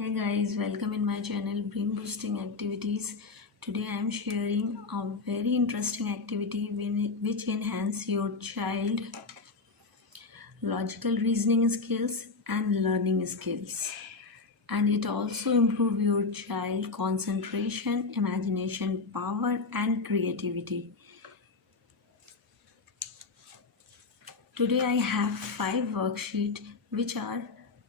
Hi guys, welcome in my channel Brain Boosting Activities. Today I am sharing a very interesting activity which enhance your child logical reasoning skills and learning skills, and it also improve your child concentration, imagination power and creativity. Today I have 5 worksheets which are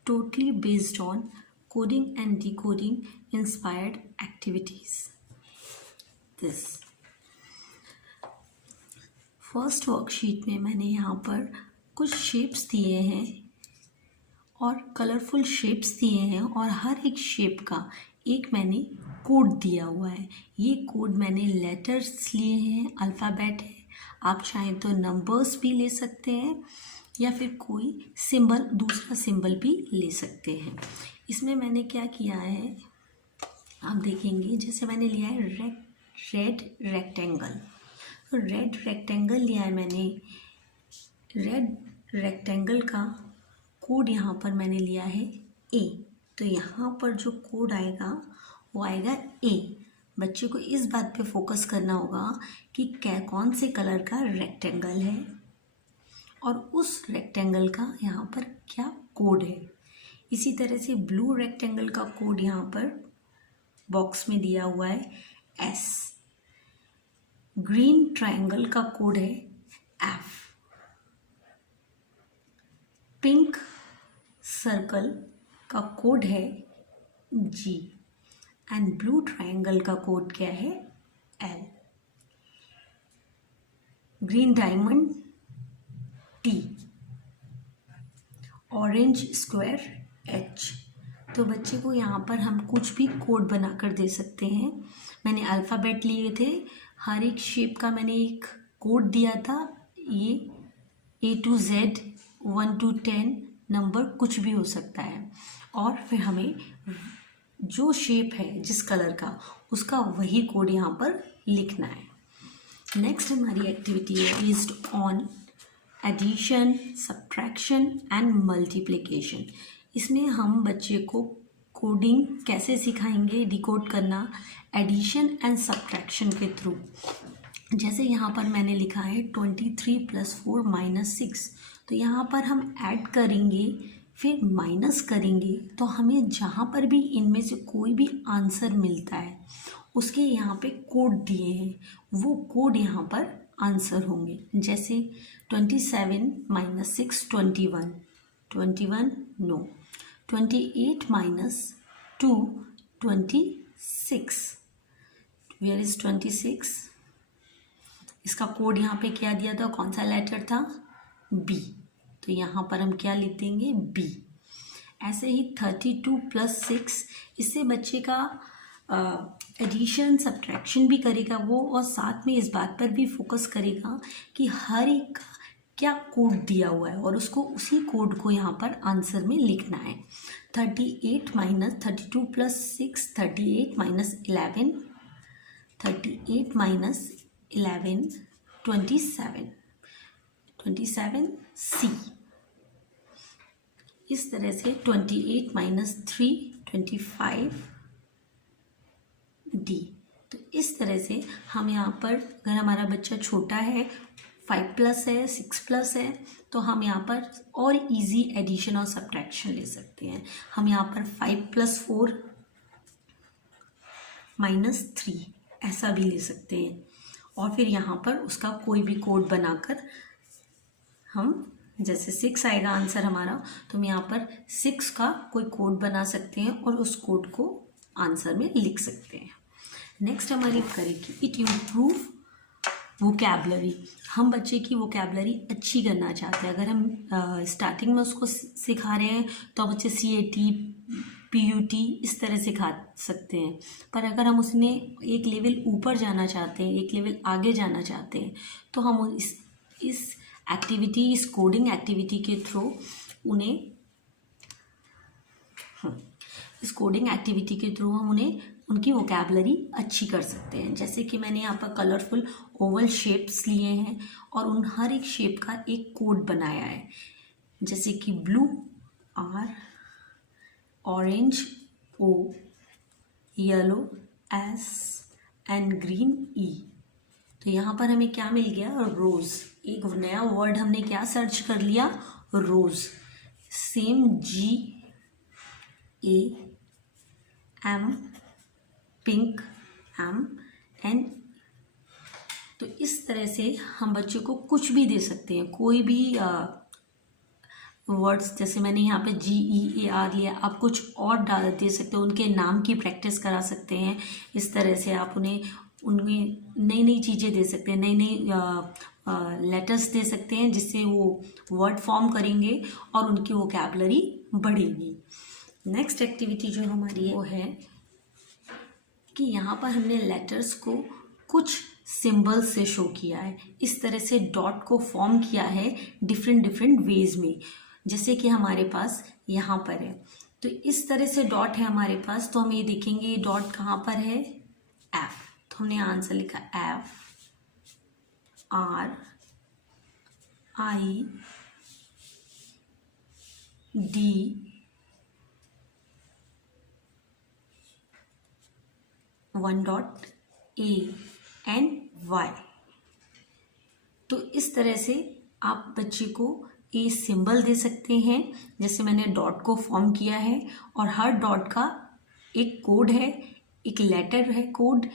totally based on coding and decoding inspired activities. This first worksheet में मैंने यहाँ पर कुछ shapes दिए हैं और colourful shapes दिए हैं और हर एक शेप का एक मैंने कोड दिया हुआ है। ये कोड मैंने लेटर्स लिए हैं, अल्फ़ाबेट है, आप चाहें तो नंबर्स भी ले सकते हैं या फिर कोई सिंबल, दूसरा सिंबल भी ले सकते हैं। इसमें मैंने क्या किया है आप देखेंगे, जैसे मैंने लिया है रेड रेक्टेंगल। तो रेड रेक्टेंगल लिया है मैंने। रेड रेक्टेंगल का कोड यहाँ पर मैंने लिया है ए। तो यहाँ पर जो कोड आएगा वो आएगा ए। बच्चे को इस बात पे फोकस करना होगा कि क्या कौन से कलर का रेक्टेंगल है और उस रेक्टेंगल का यहाँ पर क्या कोड है। इसी तरह से ब्लू रेक्टेंगल का कोड यहाँ पर बॉक्स में दिया हुआ है एस। ग्रीन ट्रायंगल का कोड है एफ। पिंक सर्कल का कोड है जी एंड ब्लू ट्रायंगल का कोड क्या है L. Green diamond T. Orange square H. तो बच्चे को यहाँ पर हम कुछ भी कोड बनाकर दे सकते हैं। मैंने अल्फ़ाबेट लिए थे, हर एक शेप का मैंने एक कोड दिया था। ये A to Z 1 to 10 number कुछ भी हो सकता है और फिर हमें जो शेप है जिस कलर का उसका वही कोड यहाँ पर लिखना है। नेक्स्ट हमारी एक्टिविटी है based on addition, subtraction and multiplication. इसमें हम बच्चे को कोडिंग कैसे सिखाएंगे, डिकोड करना एडिशन एंड सब्ट्रैक्शन के थ्रू। जैसे यहाँ पर मैंने लिखा है 23 + 4 - 6। तो यहाँ पर हम ऐड करेंगे फिर माइनस करेंगे, तो हमें जहाँ पर भी इनमें से कोई भी आंसर मिलता है उसके यहाँ पे कोड दिए हैं, वो कोड यहाँ पर आंसर होंगे। जैसे 27 - 6 21, 21 नो। 28 - 2 26। Where is 26? इसका कोड यहाँ पे क्या दिया था, कौन सा लेटर था, बी। तो यहाँ पर हम क्या लिख देंगे, बी। ऐसे ही 32 + 6, इससे बच्चे का एडिशन सब्ट्रैक्शन भी करेगा वो, और साथ में इस बात पर भी फोकस करेगा कि हर एक का क्या कोड दिया हुआ है और उसको उसी कोड को यहाँ पर आंसर में लिखना है। 38 - 32 + 6 38 - 11, 38 - 11 27, 27 सी। इस तरह से 28 - 3 25 डी। तो इस तरह से हम यहाँ पर, अगर हमारा बच्चा छोटा है 5+ है 6+ है, तो हम यहाँ पर और इजी एडिशन और सब्ट्रैक्शन ले सकते हैं। हम यहाँ पर 5 + 4 - 3 ऐसा भी ले सकते हैं और फिर यहाँ पर उसका कोई भी कोड बनाकर हम, जैसे 6 आएगा आंसर हमारा, तो हम यहाँ पर 6 का कोई कोड बना सकते हैं और उस कोड को आंसर में लिख सकते हैं। नेक्स्ट हमारी करेगी इट इम्प्रूव वोकैबलरी। हम बच्चे की वोकैबलरी अच्छी करना चाहते हैं। अगर हम स्टार्टिंग में उसको सिखा रहे हैं तो बच्चे CAT PUT इस तरह सिखा सकते हैं, पर अगर हम उसमें एक लेवल ऊपर जाना चाहते हैं, एक लेवल आगे जाना चाहते हैं, तो हम इस एक्टिविटी, इस कोडिंग एक्टिविटी के थ्रू उन्हें इस कोडिंग एक्टिविटी के थ्रू हम उन्हें उनकी वोकैबलरी अच्छी कर सकते हैं। जैसे कि मैंने यहाँ पर कलरफुल ओवल शेप्स लिए हैं और उन हर एक शेप का एक कोड बनाया है। जैसे कि blue R, orange O, yellow S and green E। तो यहाँ पर हमें क्या मिल गया? रोज। एक नया वर्ड हमने क्या सर्च कर लिया? रोज। Same GAM, pink M and. तो इस तरह से हम बच्चे को कुछ भी दे सकते हैं, कोई भी वर्ड्स। जैसे मैंने यहाँ पे GEAR लिया, आप कुछ और डाल दे सकते हो, उनके नाम की प्रैक्टिस करा सकते हैं। इस तरह से आप उन्हें उनमें नई नई चीज़ें दे सकते हैं, नई नई लेटर्स दे सकते हैं, जिससे वो वर्ड फॉर्म करेंगे और उनकी वोकैबुलरी बढ़ेगी। नेक्स्ट एक्टिविटी जो हमारी है वो है कि यहाँ पर हमने लेटर्स को कुछ सिंबल से शो किया है। इस तरह से डॉट को फॉर्म किया है डिफरेंट डिफरेंट वेज में। जैसे कि हमारे पास यहाँ पर है, तो इस तरह से डॉट है हमारे पास। तो हम ये देखेंगे डॉट कहाँ पर है? F। तो हमने आंसर लिखा FRID 1 dot A and Y। तो इस तरह से आप बच्चे को ये सिंबल दे सकते हैं, जैसे मैंने डॉट को फॉर्म किया है। और हर डॉट का एक कोड है, एक लेटर है कोड,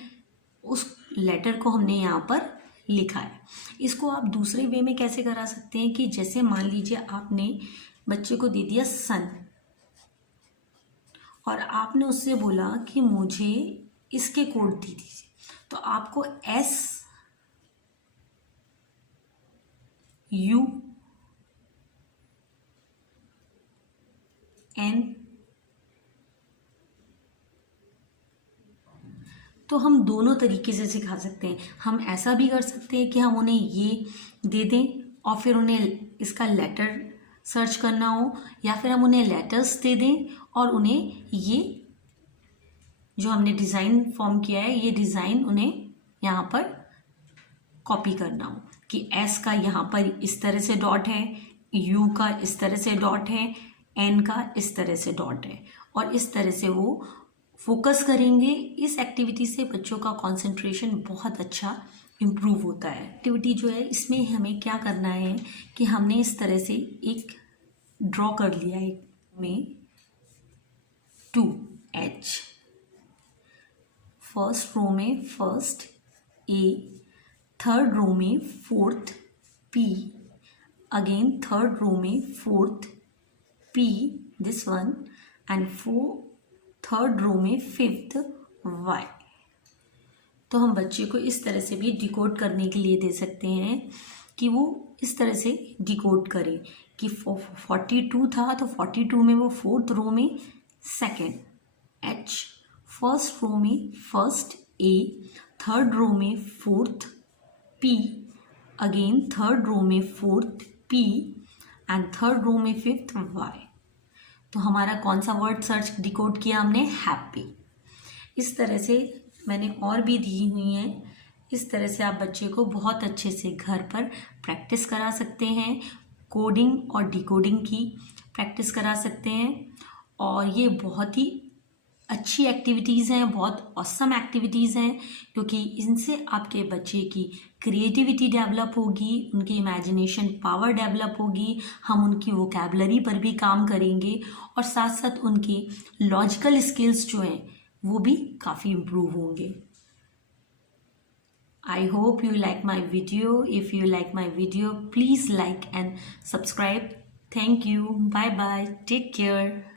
उस लेटर को हमने यहाँ पर लिखा है। इसको आप दूसरे वे में कैसे करा सकते हैं कि जैसे मान लीजिए आपने बच्चे को दे दिया सन, और आपने उससे बोला कि मुझे इसके कोड दे दीजिए, तो आपको SUN, तो हम दोनों तरीके से सिखा सकते हैं। हम ऐसा भी कर सकते हैं कि हम उन्हें ये दे दें और फिर उन्हें इसका लेटर सर्च करना हो, या फिर हम उन्हें लेटर्स दे दें और उन्हें ये जो हमने डिज़ाइन फॉर्म किया है, ये डिज़ाइन उन्हें यहाँ पर कॉपी करना हो कि S का यहाँ पर इस तरह से डॉट है, U का इस तरह से डॉट है, N का इस तरह से डॉट है, और इस तरह से वो फोकस करेंगे। इस एक्टिविटी से बच्चों का कंसंट्रेशन बहुत अच्छा इम्प्रूव होता है। एक्टिविटी जो है इसमें हमें क्या करना है कि हमने इस तरह से एक ड्रॉ कर लिया है में 2H, फर्स्ट रो में फर्स्ट A, थर्ड रो में fourth P, again third row में fourth P, this one, and third row में फिफ्थ Y। तो हम बच्चे को इस तरह से भी डिकोड करने के लिए दे सकते हैं कि वो इस तरह से डिकोड करे कि 42 था तो 42 में वो फोर्थ रो में सेकेंड H, फर्स्ट रो में फर्स्ट A, थर्ड रो में fourth P, again third row में fourth P, and third row में फिफ्थ Y। तो हमारा कौन सा वर्ड सर्च डिकोड किया हमने? हैप्पी। इस तरह से मैंने और भी दी हुई हैं। इस तरह से आप बच्चे को बहुत अच्छे से घर पर प्रैक्टिस करा सकते हैं, कोडिंग और डिकोडिंग की प्रैक्टिस करा सकते हैं। और ये बहुत ही अच्छी एक्टिविटीज़ हैं, बहुत ऑसम एक्टिविटीज़ हैं, क्योंकि इनसे आपके बच्चे की क्रिएटिविटी डेवलप होगी, उनकी इमेजिनेशन पावर डेवलप होगी, हम उनकी वोकैबुलरी पर भी काम करेंगे, और साथ साथ उनके लॉजिकल स्किल्स जो हैं वो भी काफ़ी इम्प्रूव होंगे। I hope you like my video. If you like my video, please like and subscribe. Thank you. Bye bye. Take care.